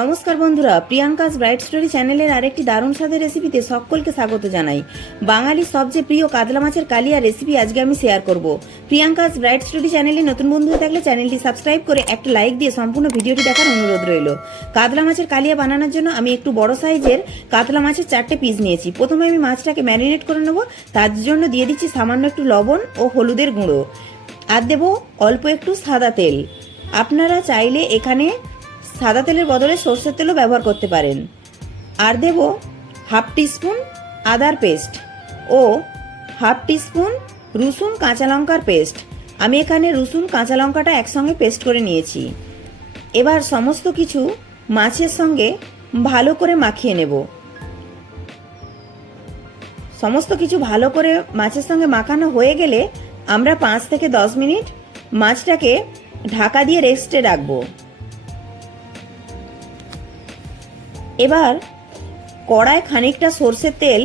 নমস্কার বন্ধুরা, Priyanka's bright story চ্যানেলের আরেকটি দারুণ স্বাদের রেসিপিতে সকলকে স্বাগত জানাই। বাঙালির সবচেয়ে প্রিয় কাতলা মাছের কালিয়া রেসিপি আজকে আমি শেয়ার করব। প্রিয়াঙ্কাস ব্রাইট স্টোরি চ্যানেলে নতুন বন্ধু হয়ে থাকলে চ্যানেলটি সাবস্ক্রাইব করে একটা লাইক দিয়ে সম্পূর্ণ ভিডিওটি দেখার অনুরোধ রইল। কাতলা মাছের কালিয়া বানানোর জন্য আমি একটু বড় সাইজের কাতলা মাছের 4টে পিস নিয়েছি। প্রথমে আমি মাছটাকে ম্যারিনেট করে নেব। তার জন্য দিয়ে দিচ্ছি সামান্য একটু লবণ ও হলুদের গুঁড়ো, আর দেবো অল্প একটু সাদা তেল। আপনারা চাইলে এখানে সাদা তেলের বদলে সরষের তেলও ব্যবহার করতে পারেন। আর দেব হাফ টিস্পুন আদার পেস্ট ও হাফ টিস্পুন রসুন কাঁচা লঙ্কার পেস্ট। আমি এখানে রসুন কাঁচা লঙ্কাটা একসঙ্গে পেস্ট করে নিয়েছি। এবার সমস্ত কিছু মাছের সঙ্গে ভালো করে মাখিয়ে নেব। সমস্ত কিছু ভালো করে মাছের সঙ্গে মাখানো হয়ে গেলে আমরা 5 থেকে 10 মিনিট মাছটাকে ঢাকা দিয়ে রেস্টে রাখবো। এবার কড়ায় খানিকটা সরষের তেল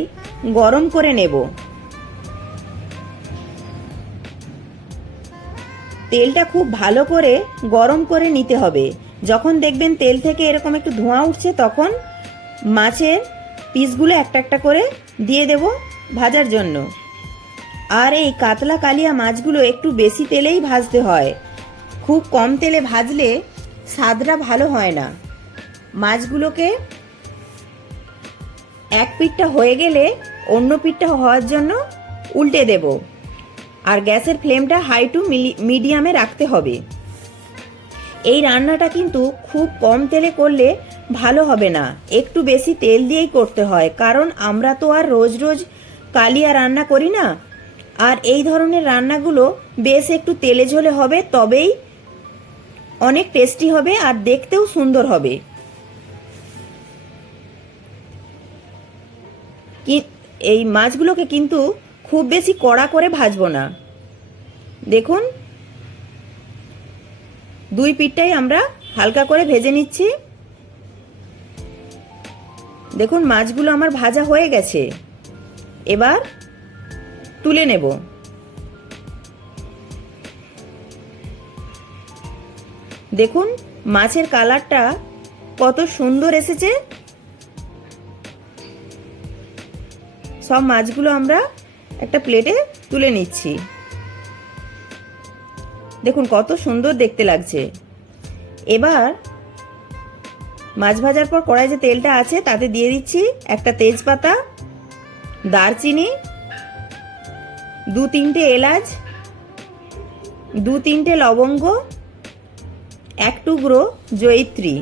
গরম করে নেব। তেলটা খুব ভালো করে গরম করে নিতে হবে। যখন দেখবেন তেল থেকে এরকম একটু ধোঁয়া উঠছে, তখন মাছের পিসগুলো একটা একটা করে দিয়ে দেব ভাজার জন্য। আর এই কাতলা কালিয়া মাছগুলো একটু বেশি তেলেই ভাজতে হয়। খুব কম তেলে ভাজলে স্বাদটা ভালো হয় না। মাছগুলোকে এক পিঠটা হয়ে গেলে অন্য পিঠটা হওয়ার জন্য উল্টে দেব। আর গ্যাসের ফ্লেমটা হাই টু মিডিয়ামে রাখতে হবে। এই রান্নাটা কিন্তু খুব কম তেলে করলে ভালো হবে না, একটু বেশি তেল দিয়েই করতে হয়, কারণ আমরা তো আর রোজ রোজ কালিয়া রান্না করি না। আর এই ধরনের রান্নাগুলো বেশ একটু তেলে ঝোলে হবে, তবেই অনেক টেস্টি হবে আর দেখতেও সুন্দর হবে। এই মাছগুলোকে কিন্তু খুব বেশি কড়া করে ভাজবো না। দেখুন, দুই পিঠটাই আমরা হালকা করে ভেজে নিচ্ছি। দেখুন, মাছগুলো আমার ভাজা হয়ে গেছে। এবার তুলে নেব। দেখুন, মাছের কালারটা কত সুন্দর এসেছে। সব মাছগুলো আমরা একটা প্লেটে তুলে নিচ্ছি। দেখুন কত সুন্দর দেখতে লাগছে। এবার মাছ ভাজার পর কড়াই যে তেলটা আছে তাতে দিয়ে দিচ্ছি একটা তেজপাতা, দারচিনি, 2-3টে এলাচ, 2-3টে লবঙ্গ, 1 টুকরো জয়িত্রী।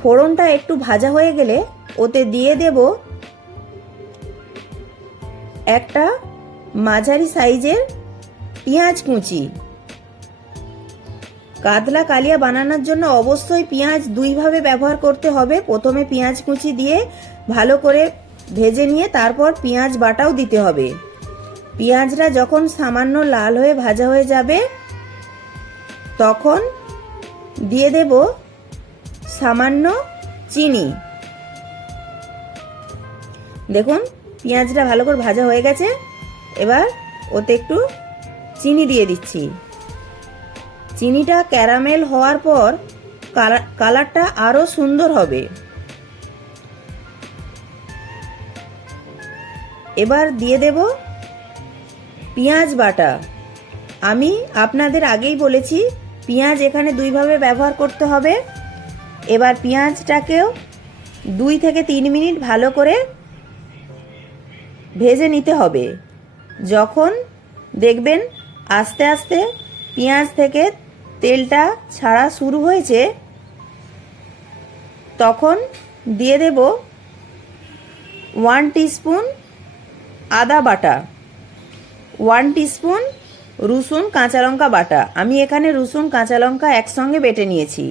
ফোড়নটা একটু ভাজা হয়ে গেলে ওতে দিয়ে দেব একটা মাঝারি সাইজের পেঁয়াজ কুচি। কাতলা কালিয়া বানানোর জন্য অবশ্যই পেঁয়াজ দুইভাবে ব্যবহার করতে হবে। প্রথমে পেঁয়াজ কুচি দিয়ে ভালো করে ভেজে নিয়ে তারপর পেঁয়াজ বাটাও দিতে হবে। পেঁয়াজটা যখন সামান্য লাল হয়ে ভাজা হয়ে যাবে, তখন দিয়ে দেব সামান্য চিনি। দেখুন, পেঁয়াজটা ভালো করে ভাজা হয়ে গেছে। এবার ওতে একটু চিনি দিয়ে দিচ্ছি। চিনিটা ক্যারামেল হওয়ার পর কালারটা আরো সুন্দর হবে। এবার দিয়ে দেব পেঁয়াজ বাটা। আমি আপনাদের আগেই বলেছি পেঁয়াজ এখানে দুইভাবে ব্যবহার করতে হবে। এবার পেঁয়াজটাকেও 2 থেকে 3 মিনিট ভালো করে ভেজে নিতে হবে। যখন দেখবেন আস্তে আস্তে পেঁয়াজ থেকে তেলটা ছাড়া শুরু হয়েছে, তখন দিয়ে দেব 1 টিস্পুন আদা বাটা, 1 টিস্পুন রসুন কাঁচা লঙ্কা বাটা। আমি এখানে রসুন কাঁচা লঙ্কা একসঙ্গে বেটে নিয়েছি।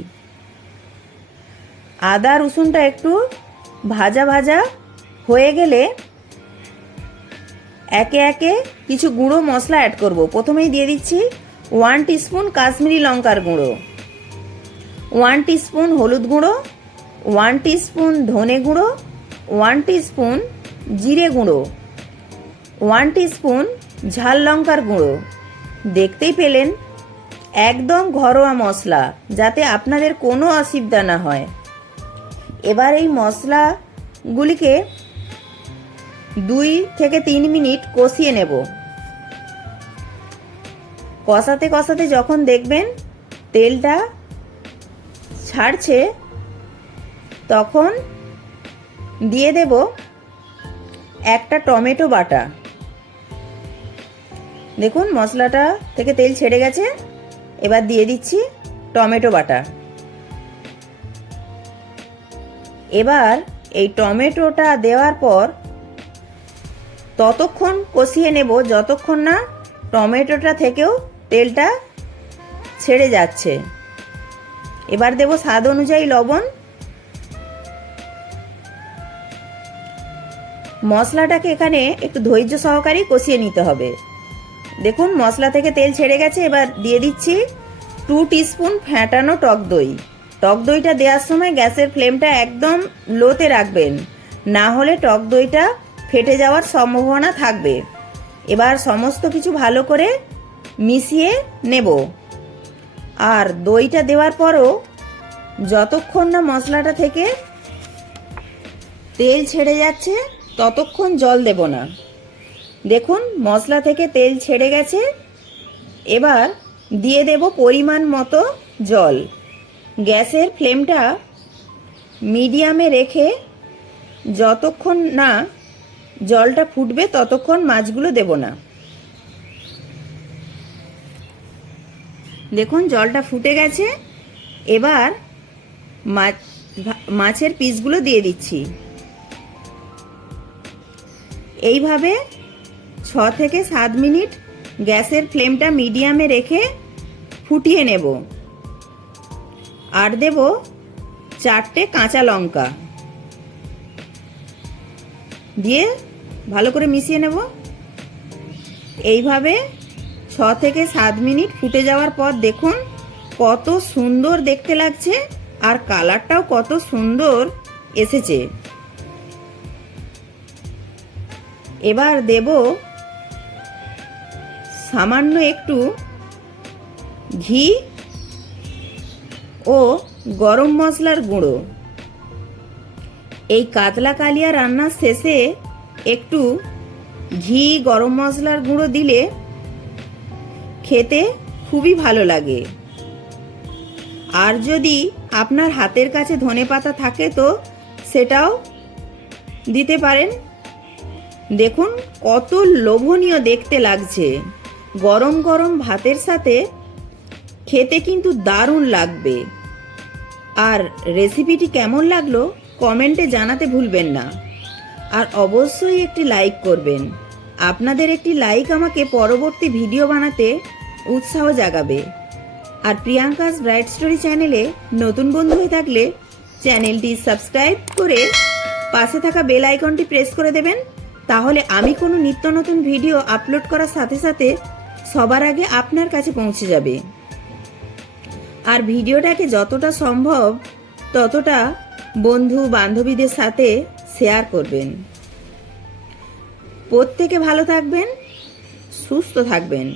আদা রসুনটা একটু ভাজা ভাজা হয়ে গেলে একে একে কিছু গুঁড়ো মশলা অ্যাড করব। প্রথমেই দিয়ে দিচ্ছি 1 টিস্পুন কাশ্মীরি লঙ্কার গুঁড়ো, 1 টিস্পুন হলুদ গুঁড়ো, 1 টিস্পুন ধনে গুঁড়ো, 1 টিস্পুন জিরে গুঁড়ো, 1 টিস্পুন ঝাল লঙ্কার গুঁড়ো। দেখতেই পেলেন একদম ঘরোয়া মশলা, যাতে আপনাদের কোনো অসুবিধা না হয়। এবার এই মশলাগুলিকে 2 থেকে 3 মিনিট কষিয়ে নেব। কষাতে কষাতে যখন দেখবেন তেলটা ছাড়ছে, তখন দিয়ে দেব একটা টমেটো বাটা। দেখুন মশলাটা থেকে তেল ছেড়ে গেছে, এবার দিয়ে দিচ্ছি টমেটো বাটা। এবার এই টমেটোটা দেওয়ার পর ততক্ষণ কষিয়ে নেব যতক্ষণ না টমেটোটা থেকেও তেলটা ছেড়ে যাচ্ছে। এবার দেব স্বাদ অনুযায়ী লবণ। মশলাটাকে এখানে একটু ধৈর্য সহকারে কষিয়ে নিতে হবে। দেখুন মশলা থেকে তেল ছেড়ে গেছে, এবার দিয়ে দিচ্ছি 2 টিস্পুন ফ্যাটানো টক দই। টক দইটা দেওয়ার সময় গ্যাসের ফ্লেমটা একদম লোতে রাখবেন, না হলে টক দইটা ফেটে যাওয়ার সম্ভাবনা থাকবে। এবার সমস্ত কিছু ভালো করে মিশিয়ে নেব। আর দইটা দেওয়ার পরও যতক্ষণ না মশলাটা থেকে তেল ছেড়ে যাচ্ছে ততক্ষণ জল দেব না। দেখুন মশলা থেকে তেল ছেড়ে গেছে, এবার দিয়ে দেব পরিমাণ মতো জল। গ্যাসের ফ্লেমটা মিডিয়ামে রেখে যতক্ষণ না জলটা ফুটবে ততক্ষণ মাছগুলো দেব না। দেখুন জলটা ফুটে গেছে, এবার মাছের পিসগুলো দিয়ে দিচ্ছি। এইভাবে 6 থেকে 7 মিনিট গ্যাসের ফ্লেমটা মিডিয়ামে রেখে ফুটিয়ে নেব। আর দেব 4টে কাঁচা লঙ্কা দিয়ে ভালো করে মিশিয়ে নেব। এইভাবে 6 থেকে 7 মিনিট ফুটে যাওয়ার পর দেখুন কত সুন্দর দেখতে লাগছে, আর কালারটাও কত সুন্দর এসেছে। এবার দেব সামান্য একটু ঘি ও গরম মশলার গুঁড়ো। এই কাতলা কালিয়া রান্নার শেষে একটু ঘি গরম মশলার গুঁড়ো দিলে খেতে খুবই ভালো লাগে। আর যদি আপনার হাতের কাছে ধনেপাতা থাকে তো সেটাও দিতে পারেন। দেখুন কত লোভনীয় দেখতে লাগছে, গরম গরম ভাতের সাথে খেতে কিন্তু দারুণ লাগবে। আর রেসিপিটি কেমন লাগলো কমেন্টে জানাতে ভুলবেন না। আর অবশ্যই একটি লাইক করবেন। আপনাদের একটি লাইক আমাকে পরবর্তী ভিডিও বানাতে উৎসাহ জাগাবে। আর প্রিয়াঙ্কাস ব্রাইট স্টোরি চ্যানেলে নতুন বন্ধু হয়ে থাকলে চ্যানেলটি সাবস্ক্রাইব করে পাশে থাকা বেল আইকনটি প্রেস করে দেবেন, তাহলে আমি কোনো নিত্য নতুন ভিডিও আপলোড করার সাথে সাথে সবার আগে আপনার কাছে পৌঁছে যাবে। আর ভিডিওটাকে যতটা সম্ভব ততটা বন্ধু বান্ধবীদের সাথে শেয়ার করবেন। প্রত্যেকে ভালো থাকবেন, সুস্থ থাকবেন।